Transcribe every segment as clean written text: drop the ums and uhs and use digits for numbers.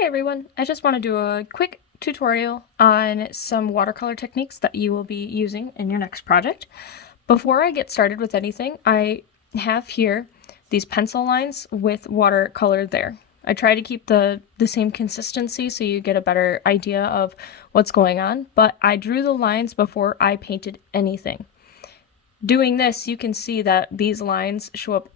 Hey everyone, I just want to do a quick tutorial on some watercolor techniques that you will be using in your next project. Before I get started with anything, I have here these pencil lines with watercolor there. I try to keep the same consistency so you get a better idea of what's going on, but I drew the lines before I painted anything. Doing this, you can see that these lines show up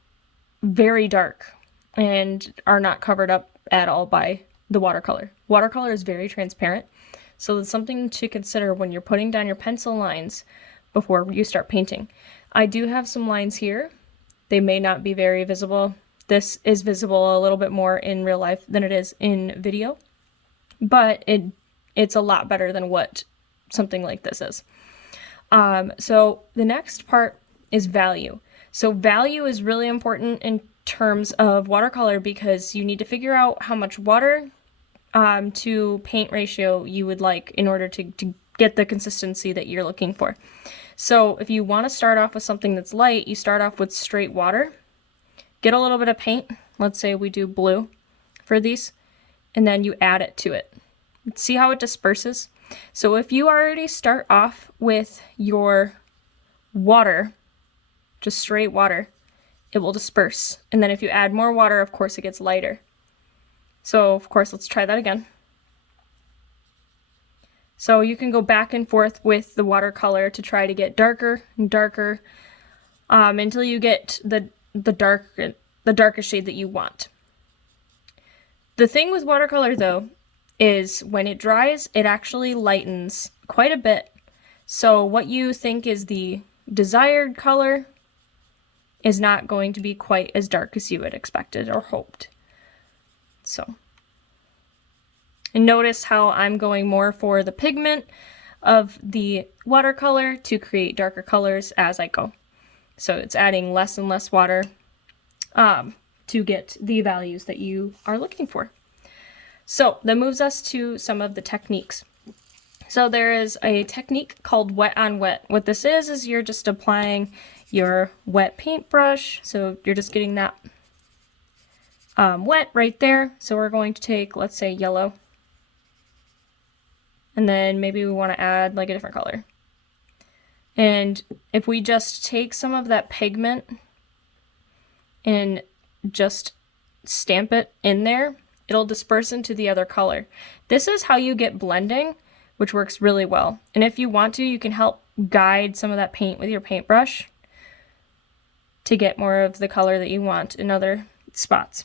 very dark and are not covered up at all by the watercolor. Watercolor is very transparent, so it's something to consider when you're putting down your pencil lines before you start painting. I do have some lines here. They may not be very visible. This is visible a little bit more in real life than it is in video, but it's a lot better than what something like this is. So the next part is value. So value is really important in terms of watercolor because you need to figure out how much water to paint ratio you would like in order to get the consistency that you're looking for. So if you want to start off with something that's light, you start off with straight water, get a little bit of paint, let's say we do blue for these, and then you add it to it. See how it disperses? So if you already start off with your water, just straight water, it will disperse. And then if you add more water, of course, it gets lighter. So of course, let's try that again. So you can go back and forth with the watercolor to try to get darker and darker until you get the darkest shade that you want. The thing with watercolor though is when it dries, it actually lightens quite a bit. So what you think is the desired color is not going to be quite as dark as you had expected or hoped. So, and notice how I'm going more for the pigment of the watercolor to create darker colors as I go. So it's adding less and less water to get the values that you are looking for. So that moves us to some of the techniques. So there is a technique called wet on wet. What this is you're just applying your wet paintbrush. So you're just getting that wet right there. So we're going to take, let's say, yellow. And then maybe we want to add like a different color. And if we just take some of that pigment and just stamp it in there, it'll disperse into the other color. This is how you get blending, which works really well. And if you want to, you can help guide some of that paint with your paintbrush to get more of the color that you want in other spots.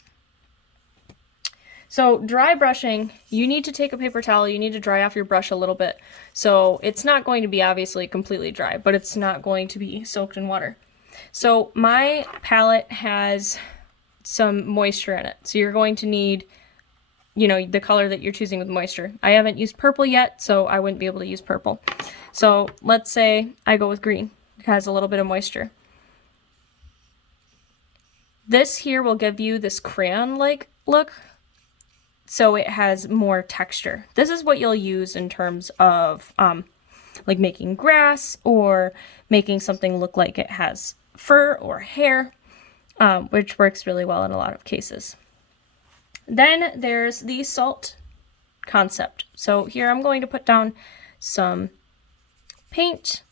So dry brushing, you need to take a paper towel, you need to dry off your brush a little bit. So it's not going to be obviously completely dry, but it's not going to be soaked in water. So my palette has some moisture in it. So you're going to need, the color that you're choosing with moisture. I haven't used purple yet, so I wouldn't be able to use purple. So let's say I go with green. It has a little bit of moisture. This here will give you this crayon-like look, so it has more texture. This is what you'll use in terms of like making grass or making something look like it has fur or hair, which works really well in a lot of cases. Then there's the salt concept. So here I'm going to put down some paint.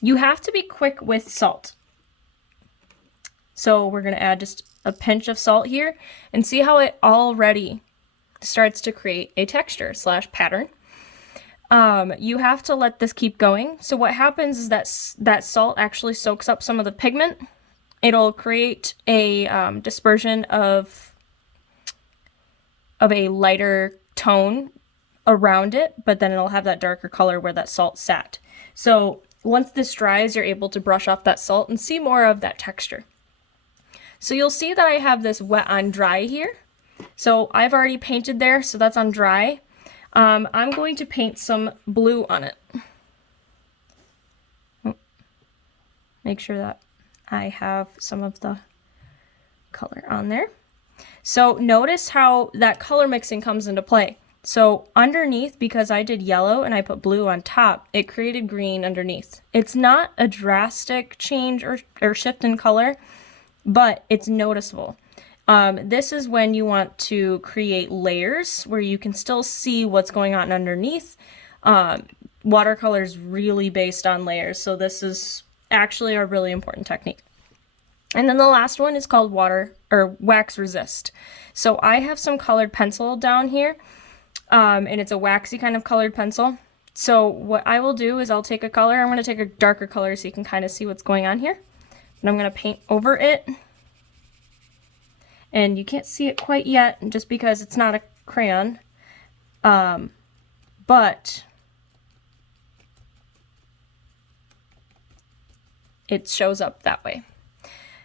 You have to be quick with salt. So we're going to add just a pinch of salt here and see how it already starts to create a texture / pattern. You have to let this keep going. So what happens is that salt actually soaks up some of the pigment. It'll create a dispersion of a lighter tone around it, but then it'll have that darker color where that salt sat. So once this dries, you're able to brush off that salt and see more of that texture. So you'll see that I have this wet on dry here. So I've already painted there, so that's on dry. I'm going to paint some blue on it. Make sure that I have some of the color on there. So notice how that color mixing comes into play. So underneath, because I did yellow and I put blue on top, it created green underneath. It's not a drastic change or shift in color, but it's noticeable. This is when you want to create layers where you can still see what's going on underneath. Watercolor is really based on layers, so this is actually a really important technique. And then the last one is called wax resist. So I have some colored pencil down here, and it's a waxy kind of colored pencil. So what I will do is I'll take a color. I'm going to take a darker color so you can kind of see what's going on here. And I'm going to paint over it. And you can't see it quite yet just because it's not a crayon. But it shows up that way.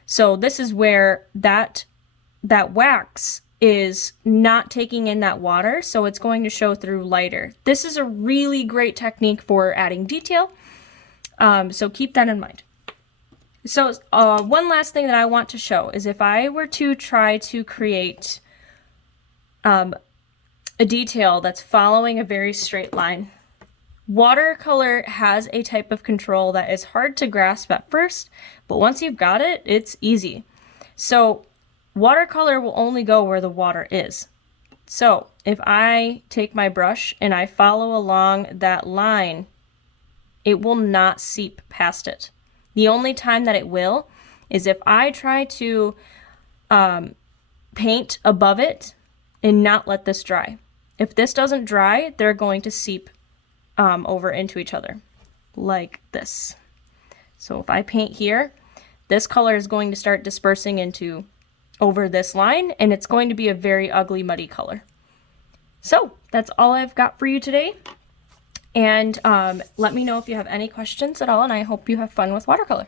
So this is where that wax is not taking in that water, so it's going to show through lighter. This is a really great technique for adding detail, so keep that in mind. So one last thing that I want to show is if I were to try to create a detail that's following a very straight line, watercolor has a type of control that is hard to grasp at first, but once you've got it, it's easy. So watercolor will only go where the water is. So if I take my brush and I follow along that line, it will not seep past it. The only time that it will is if I try to paint above it and not let this dry. If this doesn't dry, they're going to seep over into each other like this. So if I paint here, this color is going to start dispersing into over this line, and it's going to be a very ugly, muddy color. So that's all I've got for you today. And let me know if you have any questions at all, and I hope you have fun with watercolor.